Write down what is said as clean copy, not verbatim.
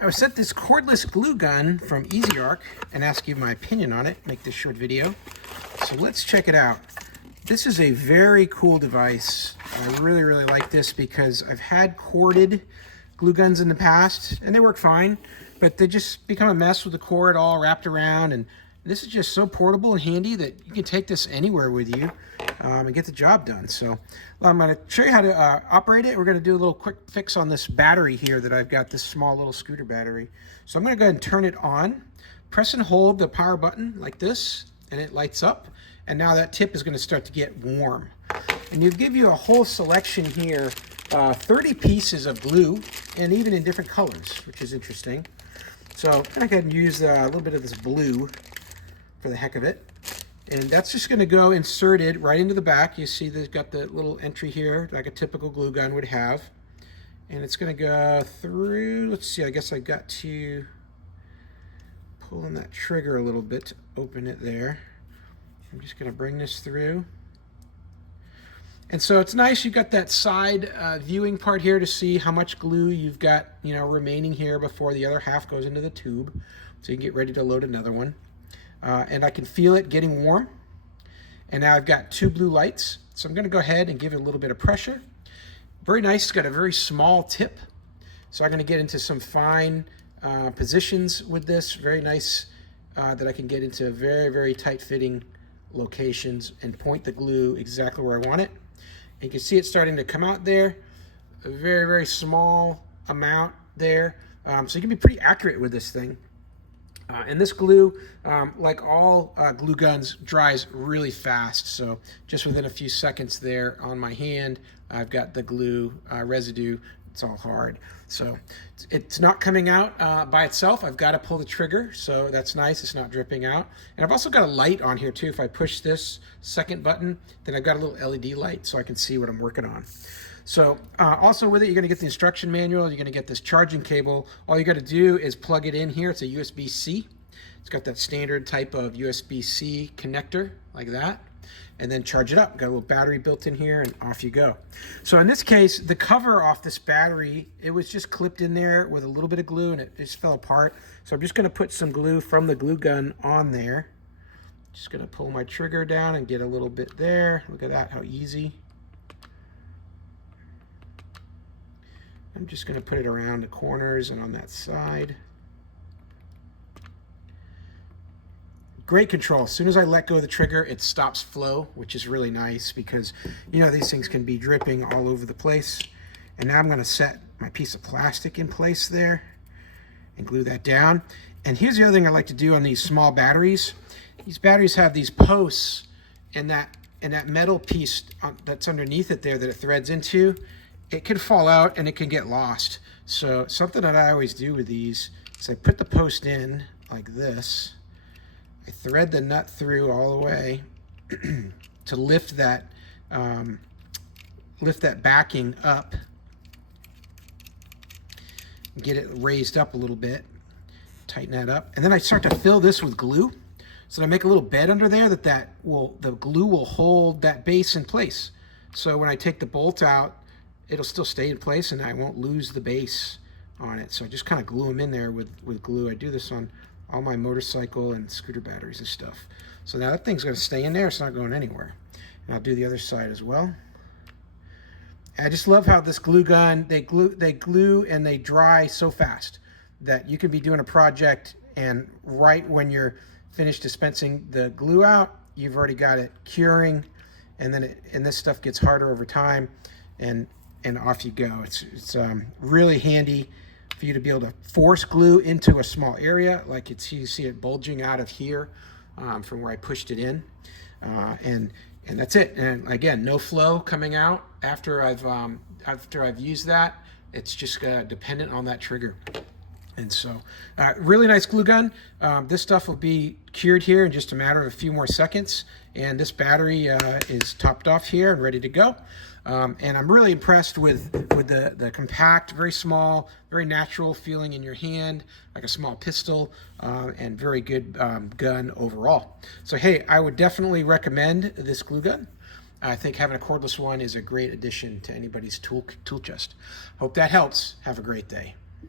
I was sent this cordless glue gun from EZARC and asked you my opinion on it, make this short video. So let's check it out. This is a very cool device. I really like this because I've had corded glue guns in the past and they work fine, but they just become a mess with the cord all wrapped around, and this is just so portable and handy that you can take this anywhere with you and get the job done. So I'm going to show you how to operate it. We're going to do a little quick fix on this battery here that I've got, this small little scooter battery. So I'm going to go ahead and turn it on, press and hold the power button like this, and it lights up. And now that tip is going to start to get warm. And you give you a whole selection here, 30 pieces of glue, and even in different colors, which is interesting. So I'm going to go ahead and use a little bit of this blue for the heck of it. And that's just going to go inserted right into the back. You see they've got the little entry here like a typical glue gun would have. And it's going to go through, let's see, I guess I got to pull on that trigger a little bit to open it there. I'm just going to bring this through. And so it's nice, you've got that side viewing part here to see how much glue you've got, remaining here before the other half goes into the tube. So you can get ready to load another one. And I can feel it getting warm. And now I've got two blue lights. So I'm going to go ahead and give it a little bit of pressure. Very nice, it's got a very small tip. So I'm going to get into some fine positions with this. Very nice that I can get into very tight fitting locations and point the glue exactly where I want it. And you can see it starting to come out there. A very small amount there. So you can be pretty accurate with this thing. And this glue, like all glue guns, dries really fast. So just within a few seconds there on my hand, I've got the glue residue. It's all hard. So it's not coming out by itself. I've got to pull the trigger, so that's nice. It's not dripping out. And I've also got a light on here too. If I push this second button, then I've got a little LED light so I can see what I'm working on. So also with it, you're going to get the instruction manual. You're going to get this charging cable. All you got to do is plug it in here. It's a USB-C. It's got that standard type of USB-C connector like that. And then charge it up. Got a little battery built in here, and off you go. So in this case, the cover off this battery, it was just clipped in there with a little bit of glue, and it just fell apart. So I'm just going to put some glue from the glue gun on there. Just going to pull my trigger down and get a little bit there. Look at that, how easy. I'm just going to put it around the corners and on that side. Great control. As soon as I let go of the trigger, it stops flow, which is really nice because these things can be dripping all over the place. And now I'm going to set my piece of plastic in place there and glue that down. And here's the other thing I like to do on these small batteries. These batteries have these posts, and that metal piece that's underneath it there that it threads into, it can fall out and it can get lost. So something that I always do with these is I put the post in like this. I thread the nut through all the way to lift that backing up, get it raised up a little bit, tighten that up, and then I start to fill this with glue. So I make a little bed under there the glue will hold that base in place. So when I take the bolt out, it'll still stay in place and I won't lose the base on it. So I just kind of glue them in there with glue. I do this on all my motorcycle and scooter batteries and stuff. So now that thing's going to stay in there. It's not going anywhere. And I'll do the other side as well. I just love how this glue gun, they glue and they dry so fast that you can be doing a project, and right when you're finished dispensing the glue out, you've already got it curing, and then this stuff gets harder over time, and off you go. It's really handy for you to be able to force glue into a small area, like you see it bulging out of here from where I pushed it in, and that's it. And again, no flow coming out after I've used that. It's just dependent on that trigger. And so, really nice glue gun. This stuff will be cured here in just a matter of a few more seconds. And this battery is topped off here and ready to go. And I'm really impressed with the compact, very small, very natural feeling in your hand, like a small pistol, and very good gun overall. So hey, I would definitely recommend this glue gun. I think having a cordless one is a great addition to anybody's tool chest. Hope that helps. Have a great day.